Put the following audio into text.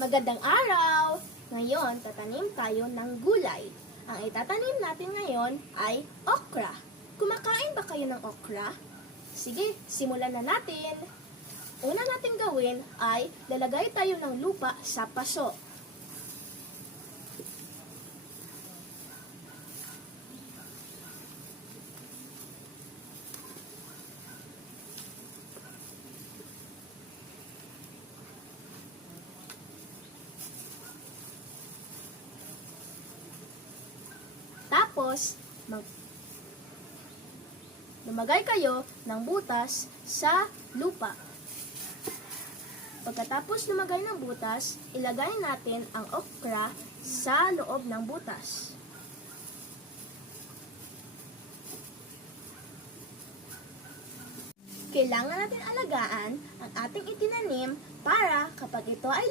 Magandang araw! Ngayon, tatanim tayo ng gulay. Ang itatanim natin ngayon ay okra. Kumakain ba kayo ng okra? Sige, simulan na natin. Una natin gawin ay lalagay tayo ng lupa sa paso. Tapos, lumagay kayo ng butas sa lupa. Pagkatapos lumagay ng butas, ilagay natin ang okra sa loob ng butas. Kailangan natin alagaan ang ating itinanim para kapag ito ay